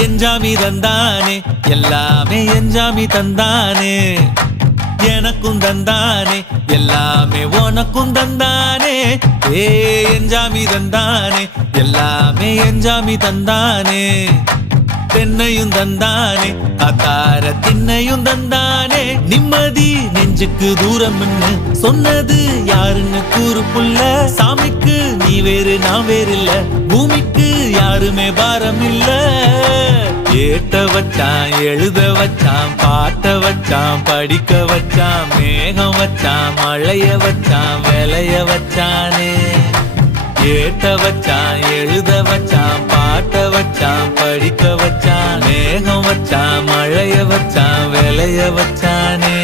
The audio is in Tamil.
எஞ்சாமி தந்தானே எல்லாமே எஞ்சாமி தந்தானே எனக்கும் தந்தானே எல்லாமே உனக்கும் தந்தானே ஏ எஞ்சாமி தந்தானே எல்லாமே எஞ்சாமி தந்தானே தென்னையும் தந்தானே காத்தார திண்ணையும் தந்தானே நிம்மதி நெஞ்சுக்கு தூரம் சொன்னது யாருன்னு கூறு புள்ள சாமிக்கு நீ வேறு நான் வேறு இல்ல பூமிக்கு யாருமே பாரம் இல்ல ஏத்த வச்சான் எழுத வச்சான் பாட்ட வச்சான் படிக்க வச்சான் மேகம் வச்சான் மழைய வச்சான் விளைய வச்சானே ஏத்த வச்சான் எழுத வச்சான் பாட்ட வச்சான் படிக்க வச்சான் மேகம் வச்சான் மழைய வச்சான் விளைய வச்சானே